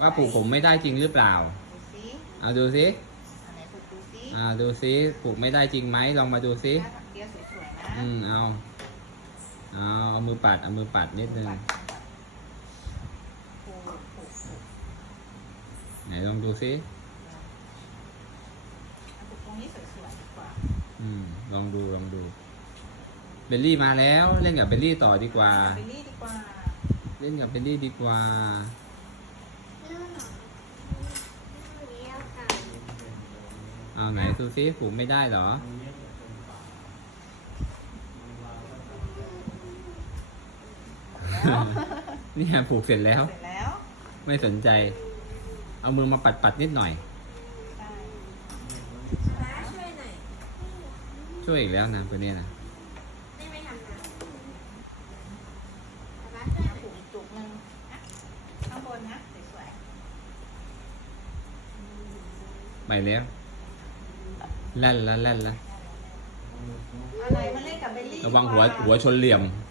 ว่าผูกผมไม่ได้จริงหรือเปล่า ดูสิเอาดูสิอันไหนฝึกดูสิอ่าดูสิผูกไม่ได้จริงไหมลองมาดูสิถ้าถักเปียสวยๆนะอืมเอาเอาเอามือปัดเอามือปัดนิดนึงปัดผูกผูกผูกไหนลองดูสิเอาผูกตรงนี้สวยๆดีกว่าอืมลองดูลองดูเบลลี่มาแล้วเล่นกับเบลลี่ต่อดีกว่า เบลลี่ดีกว่า เล่นกับเบลลี่ดีกว่า เอาไหนดูซิผูกไม่ได้เหรอ เนี่ยผูกเสร็จแล้ว เสร็จแล้ว ไม่สนใจ เอามือมาปัดปัดๆนิดหน่อยได้ช่วยหน่อยช่วยอีกแล้วนะตัวเนี้ยนะไม่ไม่ทำนะป๊าเอาผูกอีกจุกหนึ่งอะข้างบนนะสวยไปแล้ว ลั่นละลั่นละๆอะไรมาเล่นกับเบลลี่ระวังหัวหัวชนเหลี่ยมเ